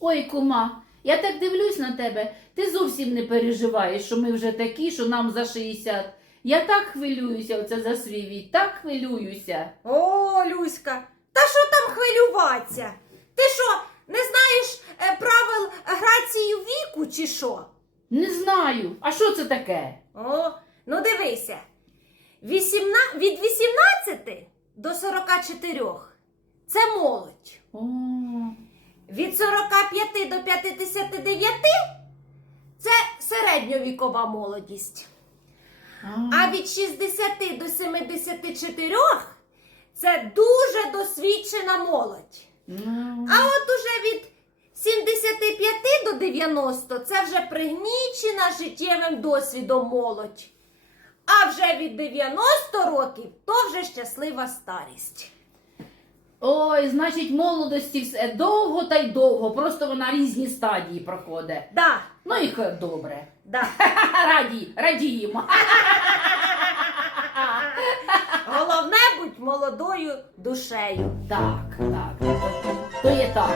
Ой, кума, я так дивлюсь на тебе. Ти зовсім не переживаєш, що ми вже такі, що нам за 60. Я так хвилююся оце за свій вік, так хвилююся. О, Люська, та що там хвилюватися? Ти що, не знаєш е, правил грації віку чи що? Не знаю. А що це таке? О, ну дивися. Вісімна... Від 18 до 44 це молодь. О, Від 45 до 59 це середньовікова молодість. А від 60 до 74 це дуже досвідчена молодь. ну, А от уже від 75 до 90 це вже пригнічена життєвим досвідом молодь. А вже від 90 років то вже щаслива старість. Ой, значить, молодості все довго та й довго. Просто вона різні стадії проходить. Да, Ну і добре. да. Раді, радіємо. Головне будь молодою душею. Так, так. То є так.